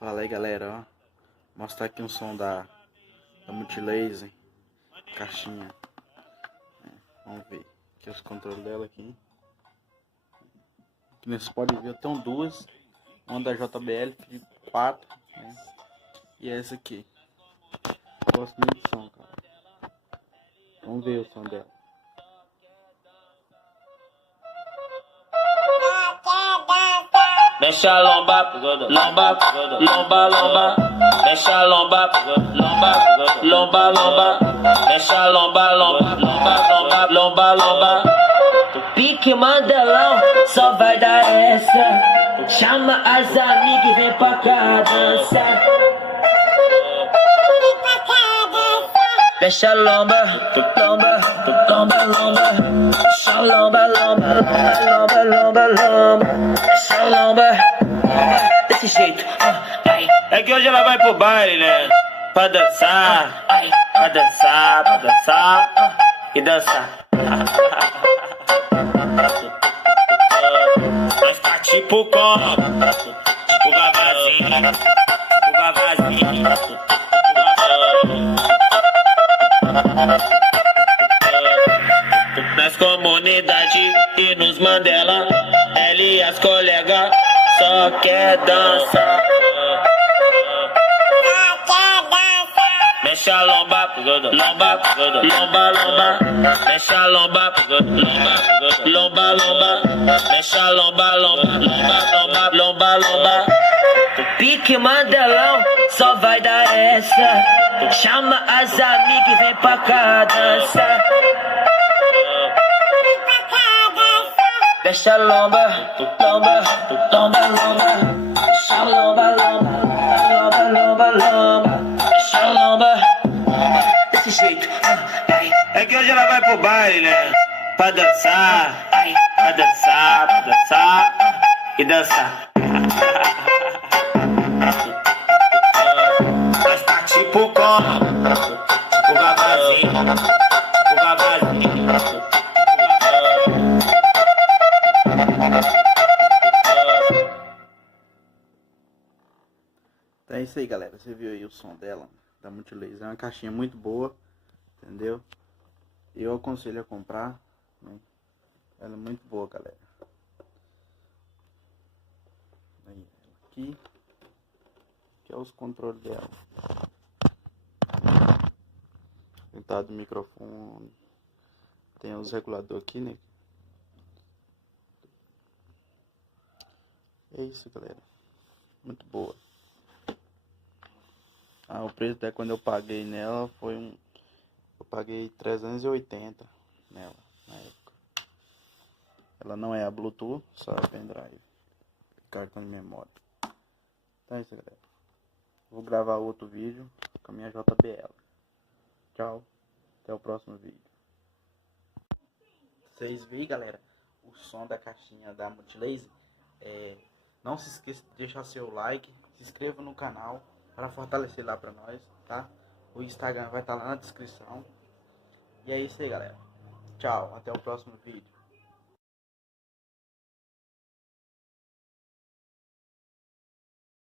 Fala aí, galera, ó. Mostrar aqui um som da Multilaser, caixinha. Vamos ver aqui os controles dela aqui. Aqui vocês podem ver, eu tenho duas. Uma da JBL, 4, né? E essa aqui. Gosto muito de som, cara. Vamos ver o som dela. Mexe a lomba, lomba, lomba, lomba. Mexe a lomba, lomba, lomba, lomba. Mexe a lomba, lomba, lomba, lomba, lomba, lomba. O pique Mandelão só vai dar essa. Chama as amigas e vem pra cá dançar. Mexe a lomba, lomba, lomba, lomba. Mexe a lomba, lomba, lomba, lomba, lomba. Mexe a lomba, desse jeito. É que hoje ela vai pro baile, né? Pra dançar, pra dançar, pra dançar e dançar. Mas tá tipo como? Tipo gavazinho, tipo gavazinho. Nas comunidades e nos Mandela, ela e as colegas só quer dançar. Mexe a lomba, lomba, lomba, lomba. Mexe a lomba, lomba, lomba, lomba. Mexe a lomba, lomba, lomba, lomba, lomba. O pique Mandelão só vai dar essa. Chama as amigas e vem pra cá dançar. Mexe a lomba, lomba, lomba, lomba. Mexe a lomba, lomba, lomba, lomba, lomba. Mexe a lomba, desse jeito. É que hoje ela vai pro baile, né? Pra dançar, pra dançar, pra dançar e dançar. Mas tá tipo como? Tipo gavazinho, tipo gavazinho. Então é isso aí, galera. Você viu aí o som dela, da Multilaser. É uma caixinha muito boa, entendeu? Eu aconselho a comprar, né? Ela é muito boa, galera. Aí, aqui é os controles dela. Entrada do microfone. Tem os reguladores aqui, né? É isso, galera. Muito boa. O preço até quando eu paguei nela foi eu paguei 380 nela, na época. Ela não é a Bluetooth, só a pendrive. Cartão de memória. Então é isso, galera. Vou gravar outro vídeo com a minha JBL. Tchau. Até o próximo vídeo. Vocês viram, galera, o som da caixinha da Multilaser? Não se esqueça de deixar seu like, se inscreva no canal para fortalecer lá para nós, tá? O Instagram vai estar lá na descrição. E é isso aí, galera. Tchau, até o próximo vídeo.